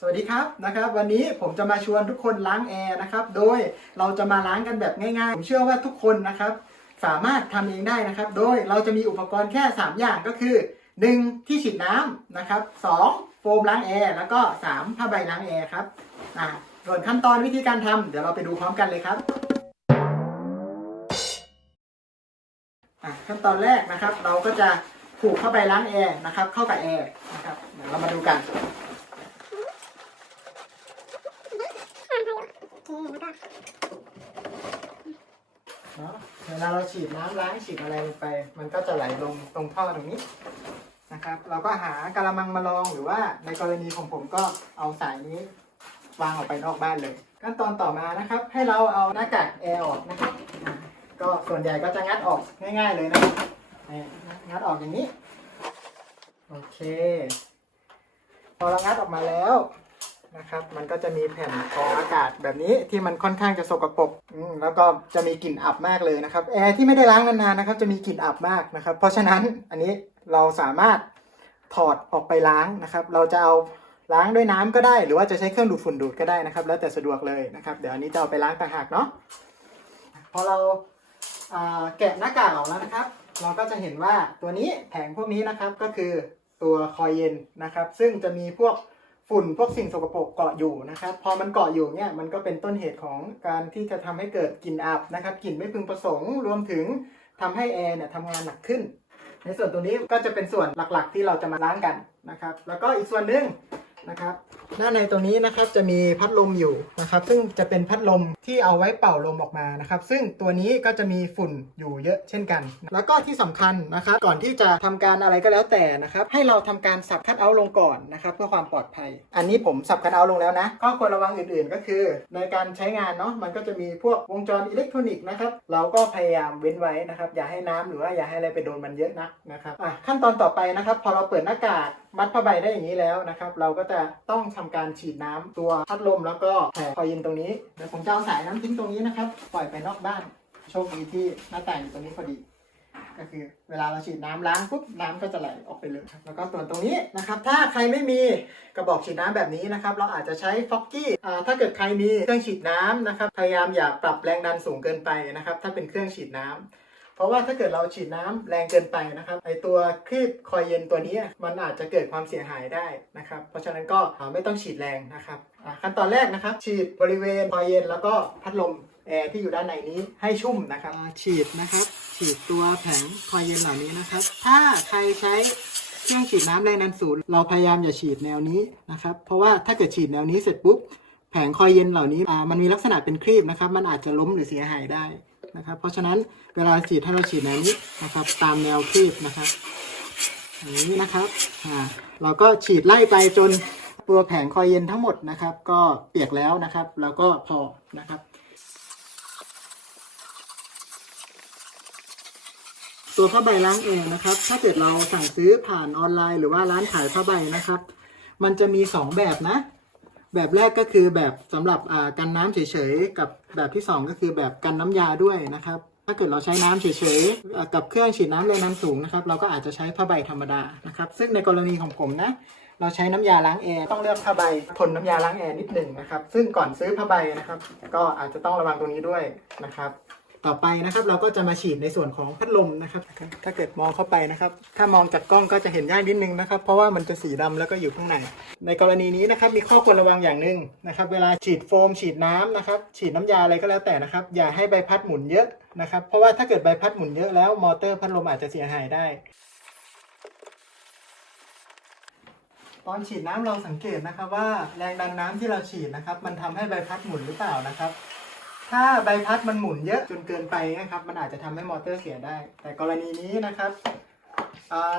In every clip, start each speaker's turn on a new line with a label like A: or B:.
A: สวัสดีครับนะครับวันนี้ผมจะมาชวนทุกคนล้างแอร์นะครับโดยเราจะมาล้างกันแบบง่ายๆ ผมเชื่อว่าทุกคนนะครับสามารถทำเองได้นะครับ โดยเราจะมีอุปกรณ์แค่ 3 อย่างก็คือ 1. ที่ฉีดน้ำนะครับ 2. โฟมล้างแอร์แล้วก็ 3. ผ้าใบล้างแอร์ครับอ่าส่วนขั้นตอนวิธีการทำเดี๋ยวเราไปดูพร้อมกันเลยครับอะขั้นตอนแรกนะครับ เราก็จะผูกผ้าใบล้างแอร์นะครับเข้ากับแอร์นะครับเดี๋ยวเรามาดูกัน เนาะเวลาเราฉีดน้ำล้างฉีดอะไรลงไป มันก็จะไหลลงตรงท่อตรงนี้นะครับ เราก็หากระมังมาลองหรือว่าในกรณีของผมก็เอาสายนี้ วางออกไปนอกบ้านเลย ขั้นตอนต่อมานะครับ ให้เราเอาหน้ากากแอร์ออกนะครับอะก็ส่วนใหญ่ก็จะงัดออกง่าย ๆเลยนะครับนี่งัดออกอย่างนี้ โอเค พอเรางัดออกมาแล้ว นะครับ มันก็จะมีแผ่นกรองอากาศแบบนี้ที่มันค่อนข้างจะสกปรกแล้วก็จะมีกลิ่นอับมากเลยนะครับแอร์ที่ไม่ได้ล้างนานๆนะครับ จะมีกลิ่นอับมากนะครับ เพราะฉะนั้นอันนี้เราสามารถถอดออกไปล้างนะครับ เราจะเอาล้างด้วยน้ำก็ได้ หรือว่าจะใช้เครื่องดูดฝุ่นดูดก็ได้นะครับ แล้วแต่สะดวกเลยนะครับ เดี๋ยวอันนี้จะเอาไปล้างต่างหากเนาะพอเราแกะหน้ากากออกแล้วนะครับ เราก็จะเห็นว่าตัวนี้แผงพวกนี้นะครับก็คือตัวคอยเย็นนะครับ ซึ่งจะมีพวก ฝุ่นพวกสิ่งสกปรกเกาะอยู่นะครับ พอมันเกาะอยู่เนี่ยมันก็เป็นต้นเหตุของการที่จะทำให้เกิดกลิ่นอับนะครับกลิ่นไม่พึงประสงค์ รวมถึงทำให้แอร์เนี่ยทำงานหนักขึ้น ในส่วนตรงนี้ก็จะเป็นส่วนหลักๆ ที่เราจะมาล้างกันนะครับ แล้วก็อีกส่วนหนึ่งนะครับด้านในตรงนี้นะครับจะมีพัดลมอยู่นะครับ ซึ่งจะเป็นพัดลม ที่เอาไว้เป่าลมออกมานะครับ ซึ่งตัวนี้ก็จะมีฝุ่นอยู่เยอะเช่นกัน แล้วก็ที่สำคัญนะครับ ก่อนที่จะทำการอะไรก็แล้วแต่นะครับ ให้เราทำการสับคัดเอาลงก่อนนะครับ เพื่อความปลอดภัย อันนี้ผมสับคัดเอาลงแล้วนะข้อควรระวังอื่นๆ ก็คือ ในการใช้งานเนาะ มันก็จะมีพวกวงจรอิเล็กทรอนิกส์นะครับ เราก็พยายามเว้นไว้นะครับ อย่าให้น้ำหรือว่าอย่าให้อะไรไปโดนมันเยอะนักนะครับ อะขั้นตอนต่อไปนะครับ พอเราเปิดหน้ากากมัดผ้าใบได้อย่างนี้แล้วนะครับ เราก็จะต้องทำการฉีดน้ำตัวพัดลมแล้วก็แผงคอยเย็นตรงนี้ เดี๋ยวผมจะเอาสายน้ำทิ้งตรงนี้นะครับ ปล่อยไปนอกบ้าน โชคดีที่หน้าต่างอยู่ตรงนี้พอดี ก็คือ เวลาเราฉีดน้ำล้างปุ๊บน้ำก็จะไหลออกไปเลยครับแล้วก็ส่วนตรงนี้นะครับ ถ้าใครไม่มีกระบอกฉีดน้ำแบบนี้นะครับ เราอาจจะใช้ฟอกกี้ถ้าเกิดใครมีเครื่องฉีดน้ำนะครับ พยายามอย่าปรับแรงดันสูงเกินไปนะครับ ถ้าเป็นเครื่องฉีดน้ำ เพราะว่าถ้าเกิดเราฉีดน้ำแรงเกินไปนะครับไอตัวครีบคอยเย็นตัวนี้มันอาจจะเกิดความเสียหายได้นะครับ เพราะฉะนั้นก็ไม่ต้องฉีดแรงนะครับขั้นตอนแรกนะครับ ฉีดบริเวณคอยเย็นแล้วก็พัดลมแอร์ที่อยู่ด้านในนี้ให้ชุ่มนะครับฉีดนะครับ ฉีดตัวแผงคอยเย็นเหล่านี้นะครับ ถ้าใครใช้เครื่องฉีดน้ำแรงดันสูงเราพยายามอย่าฉีดแนวนี้นะครับ เพราะว่าถ้าเกิดฉีดแนวนี้เสร็จปุ๊บแผงคอยเย็นเหล่านี้มันมีลักษณะเป็นครีบนะครับ มันอาจจะล้มหรือเสียหายได้ นะครับ เพราะฉะนั้นเวลาฉีดถ้าเราฉีดแนวนี้นะครับ ตามแนวครีบนะครับอย่างนี้นะครับอ่าเราก็ฉีดไล่ไปจนตัวแผงคอยเย็นทั้งหมดนะครับ ก็เปียกแล้วนะครับ แล้วก็พอนะครับตัวผ้าใบล้างเองนะครับ ถ้าเกิดเราสั่งซื้อผ่านออนไลน์หรือว่าร้านขายผ้าใบนะครับ มันจะมี 2 แบบนะ แบบแรกก็คือแบบสำหรับอ่ากันน้ำเฉยๆ กับแบบที่ 2 ก็คือแบบกันน้ำยาด้วยนะครับ ถ้าเกิดเราใช้น้ำเฉยๆ กับเครื่องฉีดน้ำแรงดันสูงนะครับ เราก็อาจจะใช้ผ้าใบธรรมดานะครับ ซึ่งในกรณีของผมนะ เราใช้น้ำยาล้างแอร์ต้องเลือกผ้าใบทนน้ำยาล้างแอร์นิดหนึ่งนะครับ ซึ่งก่อนซื้อผ้าใบนะครับ ก็อาจจะต้องระวังตรงนี้ด้วยนะครับ ต่อไปนะครับเราก็จะมาฉีดในส่วนของพัดลมนะครับ ถ้าเกิดมองเข้าไปนะครับ ถ้ามองจากกล้องก็จะเห็นยากนิดนึงนะครับ เพราะว่ามันจะสีดำแล้วก็อยู่ข้างใน ในกรณีนี้นะครับมีข้อควรระวังอย่างหนึ่งนะครับ เวลาฉีดโฟม ฉีดน้ำนะครับ ฉีดน้ำยาอะไรก็แล้วแต่นะครับ อย่าให้ใบพัดหมุนเยอะนะครับ เพราะว่าถ้าเกิดใบพัดหมุนเยอะแล้วมอเตอร์พัดลมอาจจะเสียหายได้ ตอนฉีดน้ำเราสังเกตนะครับว่าแรงดันน้ำที่เราฉีดนะครับ มันทำให้ใบพัดหมุนหรือเปล่านะครับ ถ้าใบพัดมันหมุนเยอะจนเกินไปนะครับ มันอาจจะทำให้มอเตอร์เสียได้ แต่กรณีนี้นะครับ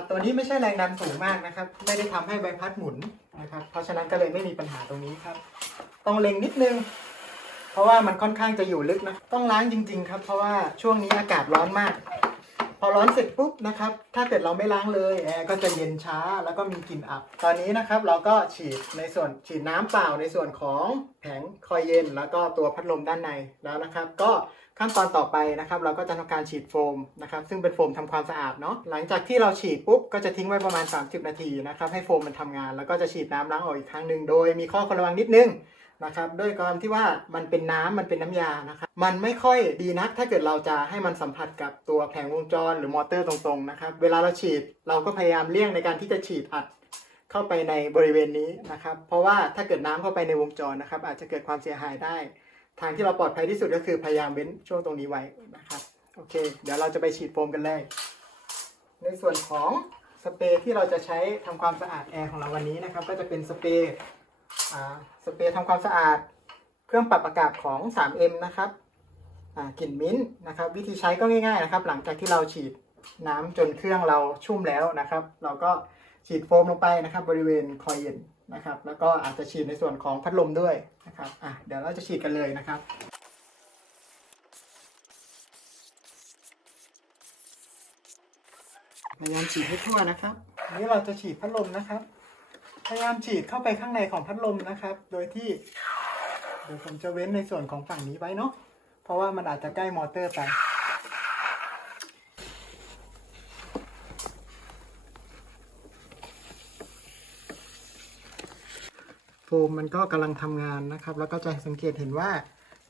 A: ตัวนี้ไม่ใช่แรงดันสูงมากนะครับ ไม่ได้ทำให้ใบพัดหมุนนะครับ เพราะฉะนั้นก็เลยไม่มีปัญหาตรงนี้ครับ ต้องเล็งนิดนึง เพราะว่ามันค่อนข้างจะอยู่ลึกนะ ต้องล้างจริง ๆ ครับ เพราะว่าช่วงนี้อากาศร้อนมาก พอร้อนเสร็จปุ๊บนะครับ ถ้าเกิดเราไม่ล้างเลยแอร์ก็จะเย็นช้าแล้วก็มีกลิ่นอับ ตอนนี้นะครับเราก็ฉีดในส่วนฉีดน้ำเปล่าในส่วนของแผงคอยเย็น แล้วก็ตัวพัดลมด้านในแล้วนะครับ ก็ขั้นตอนต่อไปนะครับ เราก็จะทำการฉีดโฟมนะครับ ซึ่งเป็นโฟมทำความสะอาดเนาะหลังจากที่เราฉีดปุ๊บก็จะทิ้งไว้ประมาณ 30 นาทีนะครับ ให้โฟมมันทำงาน แล้วก็จะฉีดน้ำล้างออกอีกครั้งหนึ่งโดยมีข้อควรระวังนิดนึง นะครับด้วยความที่ว่ามันเป็นน้ำมันเป็นน้ำยานะครับมันไม่ค่อยดีนักถ้าเกิดเราจะให้มันสัมผัสกับตัวแผงวงจรหรือมอเตอร์ตรงๆนะครับเวลาเราฉีดเราก็พยายามเลี่ยงในการที่จะฉีดอัดเข้าไปในบริเวณนี้นะครับ เพราะว่าถ้าเกิดน้ำเข้าไปในวงจรนะครับ อาจจะเกิดความเสียหายได้ ทางที่เราปลอดภัยที่สุดก็คือพยายามเว้นช่วงตรงนี้ไว้นะครับโอเค เดี๋ยวเราจะไปฉีดโฟมกันเลย ในส่วนของสเปรย์ที่เราจะใช้ทำความสะอาดแอร์ของเราวันนี้นะครับ ก็จะเป็นสเปรย์ สเปรย์ทำความสะอาด เครื่องปรับอากาศของ 3M นะครับอ่ากลิ่นมิ้นท์นะครับ วิธีใช้ก็ง่ายๆนะครับ หลังจากที่เราฉีดน้ำจนเครื่องเราชุ่มแล้วนะครับ เราก็ฉีดโฟมลงไปนะครับ บริเวณคอยเย็นนะครับ แล้วก็อาจจะฉีดในส่วนของพัดลมด้วยนะครับอะเดี๋ยวเราจะฉีดกันเลยนะครับพยายามฉีดให้ทั่วนะครับนี้เราจะฉีดพัดลมนะครับ พยายามฉีดเข้าไปข้างในของพัดลมนะครับ โดยที่ เดี๋ยวผมจะเว้นในส่วนของฝั่งนี้ไว้เนาะเพราะว่ามันอาจจะใกล้มอเตอร์ไปโฟมมันก็กำลังทำงานนะครับ แล้วก็จะสังเกตเห็นว่า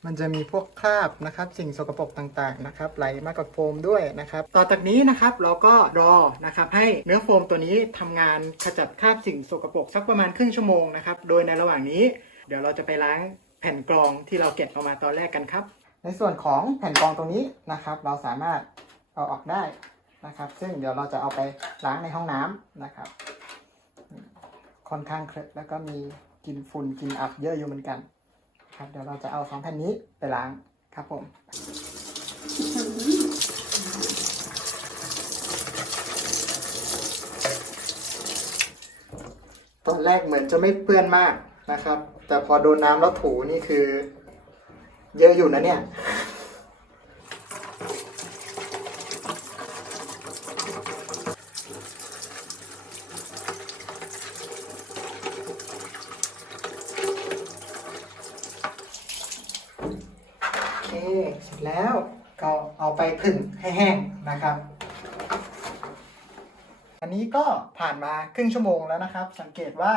A: มันจะมีพวกคราบนะครับ สิ่งสกปรกต่างๆนะครับไหลมากับโฟมด้วยนะครับ ต่อจากนี้นะครับเราก็รอนะครับให้เนื้อโฟมตัวนี้ทำงานขจัดคราบสิ่งสกปรกสักประมาณครึ่งชั่วโมงนะครับ โดยในระหว่างนี้ เดี๋ยวเราจะไปล้างแผ่นกรองที่เราเก็บออกมาตอนแรกกันครับ ในส่วนของแผ่นกรองตรงนี้นะครับ เราสามารถเอาออกได้นะครับ ซึ่งเดี๋ยวเราจะเอาไปล้างในห้องน้ำนะครับ ค่อนข้างเคลอะแล้วก็มีกลินฝุ่นกลินอับเยอะอยู่เหมือนกัน ครับ เดี๋ยวเราจะเอาสองแผ่นนี้ไปล้างครับผมตอนแรกเหมือนจะไม่เปื้อนมากนะครับ แต่พอโดนน้ำแล้วถูนี่คือ เยอะอยู่นะเนี่ย โอเค เสร็จ แล้วก็เอาไปผึ่งให้แห้งนะครับ อันนี้ก็ผ่านมาครึ่งชั่วโมงแล้วนะครับ สังเกตว่า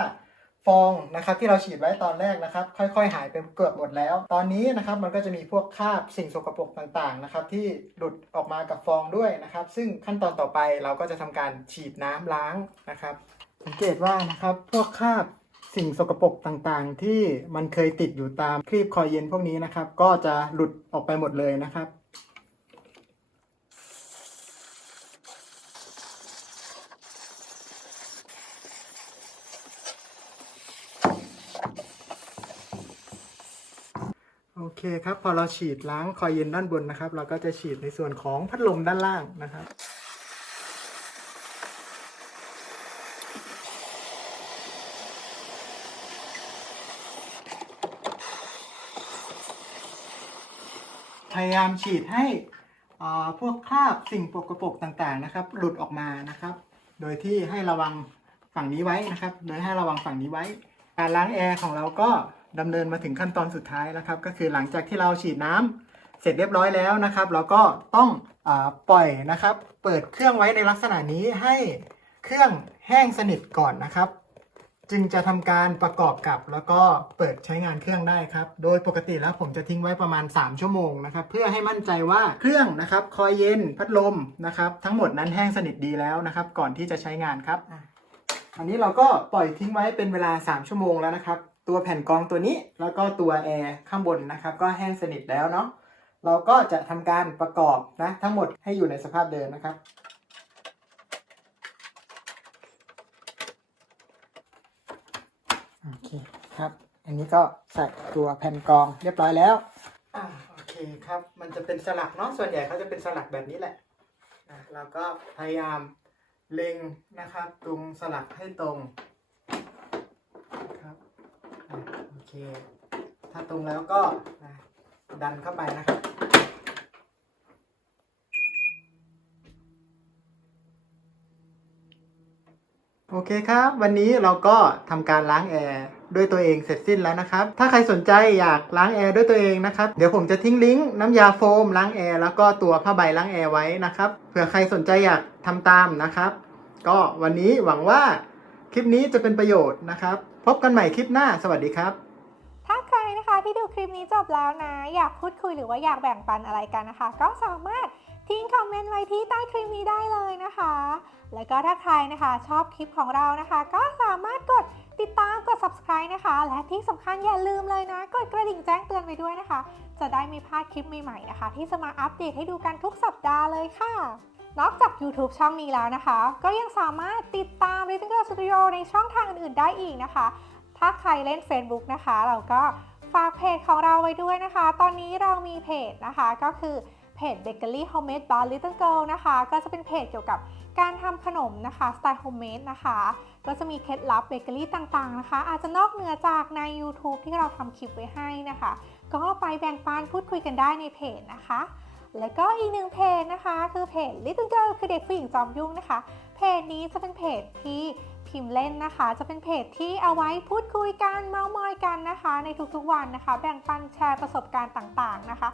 A: ฟองนะครับที่เราฉีดไว้ตอนแรกนะครับ ค่อยๆ หายไปเกือบหมดแล้ว ตอนนี้นะครับมันก็จะมีพวกคราบสิ่งสกปรกต่างๆนะครับที่หลุดออกมากับฟองด้วยนะครับ ซึ่งขั้นตอนต่อไปเราก็จะทำการฉีดน้ำล้างนะครับ สังเกตว่านะครับพวกคราบ สิ่งสกปรกต่างๆ ที่มันเคยติดอยู่ตามครีบคอยเย็นพวกนี้นะครับ ก็จะหลุดออกไปหมดเลยนะครับ โอเคครับ พอเราฉีดล้างคอยเย็นด้านบนนะครับ เราก็จะฉีดในส่วนของพัดลมด้านล่างนะครับ ยายามฉีดให้พวกคราบสิ่งปกปรกต่างๆนะครับ หลุดออกมานะครับ โดยที่ให้ระวังฝั่งนี้ไว้นะครับ โดยให้ระวังฝั่งนี้ไว้ การล้างแอร์ของเราก็ดำเนินมาถึงขั้นตอนสุดท้ายนะครับ ก็คือหลังจากที่เราฉีดน้ำเสร็จเรียบร้อยแล้วนะครับ เราก็ต้องอปล่อยนะครับ เปิดเครื่องไว้ในลักษณะนี้ให้เครื่องแห้งสนิทก่อนนะครับ จึงจะทำการประกอบกับแล้วก็เปิดใช้งานเครื่องได้ครับ โดยปกติแล้วผมจะทิ้งไว้ประมาณ 3 ชั่วโมงนะครับ เพื่อให้มั่นใจว่าเครื่องนะครับคอยเย็นพัดลมนะครับ ทั้งหมดนั้นแห้งสนิทดีแล้วนะครับ ก่อนที่จะใช้งานครับอะอันนี้เราก็ปล่อยทิ้งไว้เป็นเวลา 3 ชั่วโมงแล้วนะครับ ตัวแผ่นกรองตัวนี้แล้วก็ตัวแอร์ข้างบนนะครับ ก็แห้งสนิทแล้วเนาะเราก็จะทำการประกอบนะทั้งหมดให้อยู่ในสภาพเดิมนะครับ โอเคครับ อันนี้ก็ใส่ตัวแผ่นกรองเรียบร้อยแล้วอ่าโอเคครับ มันจะเป็นสลักเนาะส่วนใหญ่เขาจะเป็นสลักแบบนี้แหละอะเราก็พยายามเล็งนะครับ ตรงสลักให้ตรงครับอะโอเค ถ้าตรงแล้วก็อะดันเข้าไปนะครับ โอเคครับ วันนี้เราก็ทำการล้างแอร์ด้วยตัวเองเสร็จสิ้นแล้วนะครับ ถ้าใครสนใจอยากล้างแอร์ด้วยตัวเองนะครับ เดี๋ยวผมจะทิ้งลิงก์น้ำยาโฟมล้างแอร์แล้วก็ตัวผ้าใบล้างแอร์ไว้นะครับ เผื่อใครสนใจอยากทำตามนะครับ ก็วันนี้หวังว่าคลิปนี้จะเป็นประโยชน์นะครับ พบกันใหม่คลิปหน้า สวัสดีครับ
B: ถ้าใครนะคะที่ดูคลิปนี้จบแล้วนะ อยากพูดคุยหรือว่าอยากแบ่งปันอะไรกันนะคะ ก็สามารถ ทิ้งคอมเมนต์ไว้ที่ใต้คลิปนี้ได้เลยนะคะ แล้วก็ถ้าใครนะคะชอบคลิปของเรานะคะ ก็สามารถกดติดตามกด subscribe นะคะ และที่สำคัญอย่าลืมเลยนะ กดกระดิ่งแจ้งเตือนไปด้วยนะคะ จะได้ไม่พลาดคลิปใหม่ๆนะคะ ที่จะมาอัปเดตให้ดูกันทุกสัปดาห์เลยค่ะ นอกจาก YouTube ช่องนี้แล้วนะคะ ก็ยังสามารถติดตาม Little Girl Studio ในช่องทางอื่นๆได้อีกนะคะ ถ้าใครเล่น Facebook นะคะ เราก็ฝากเพจของเราไว้ด้วยนะคะ ตอนนี้เรามีเพจนะคะก็คือ จ Bakery Homemade Bar Little Girl นะคะ ก็จะเป็นเพจเกี่ยวกับการทำขนมนะคะสไตล์ homemade นะคะ ก็จะมีเคล็ดลับเบเกอรี่ต่างๆนะคะ อาจจะนอกเหนือจากใน YouTube ที่เราทำคลิปไว้ให้นะคะ ก็ไปแบ่งปันพูดคุยกันได้ในเพจนะคะ แล้วก็อีกหนึ่งเพจนะคะ คือเพจ Little Girl คือเด็กผู้หญิงจอมยุ่งนะคะ เพจนี้จะเป็นเพจที่พิมพ์เล่นนะคะ จะเป็นเพจที่เอาไว้พูดคุยกันเมาส์มอยกันนะคะ ในทุกๆวันนะคะ แบ่งปันแชร์ประสบการณ์ต่างๆนะคะ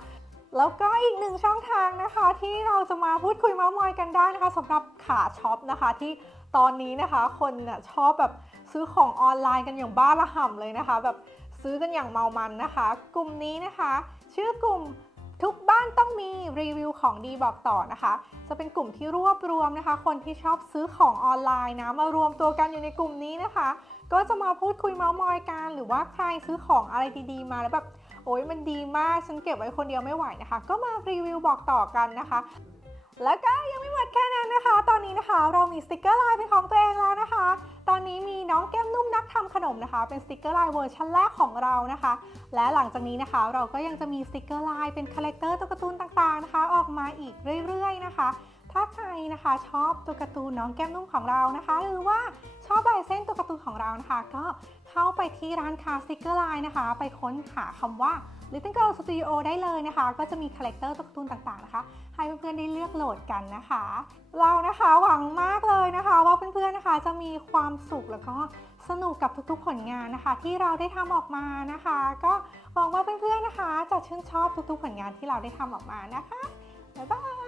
B: แล้วก็อีกหนึ่งช่องทางนะคะที่เราจะมาพูดคุยเมาส์มอยกันได้นะคะสำหรับขาช็อปนะคะที่ตอนนี้นะคะคนน่ะชอบแบบซื้อของออนไลน์กันอย่างบ้าระห่ำเลยนะคะ แบบซื้อกันอย่างเมามันนะคะ กลุ่มนี้นะคะ ชื่อกลุ่มทุกบ้านต้องมีรีวิวของดีบอกต่อนะคะ จะเป็นกลุ่มที่รวบรวมนะคะ คนที่ชอบซื้อของออนไลน์นะมารวมตัวกันอยู่ในกลุ่มนี้นะคะ ก็จะมาพูดคุยเมาส์มอยกันหรือว่าใครซื้อของอะไรดีๆมาแล้วแบบ โอ๊ยมันดีมากฉันเก็บไว้คนเดียวไม่ไหวนะคะ ก็มารีวิวบอกต่อกันนะคะ แล้วก็ยังไม่หมดแค่นั้นนะคะ ตอนนี้นะคะเรามีสติกเกอร์ไลน์เป็นของตัวเองแล้วนะคะ ตอนนี้มีน้องแก้มนุ่มนักทำขนมนะคะ เป็นสติกเกอร์ไลน์เวอร์ชันแรกของเรานะคะ และหลังจากนี้นะคะ เราก็ยังจะมีสติกเกอร์ไลน์เป็นคาแรคเตอร์ตัวการ์ตูนต่างๆนะคะ ออกมาอีกเรื่อยๆนะคะ ถ้าใครนะคะชอบตัวการ์ตูนน้องแก้มนุ่มของเรานะคะ หรือว่า เรานะคะ ก็เข้าไปที่ร้านค้าสติกเกอร์ไลน์นะคะ ไปค้นหาคำว่า Little Girl Studio ได้เลยนะคะ ก็จะมีคาแรคเตอร์ตัวการ์ตูนต่างๆนะคะ ให้เพื่อนๆได้เลือกโหลดกันนะคะ เรานะคะหวังมากเลยนะคะ ว่าเพื่อนๆนะคะจะมีความสุขแล้วก็สนุกกับทุกๆผลงานนะคะ ที่เราได้ทำออกมานะคะ ก็หวังว่าเพื่อนๆนะคะ จะชื่นชอบทุกๆผลงานที่เราได้ทำออกมานะคะบ๊ายบาย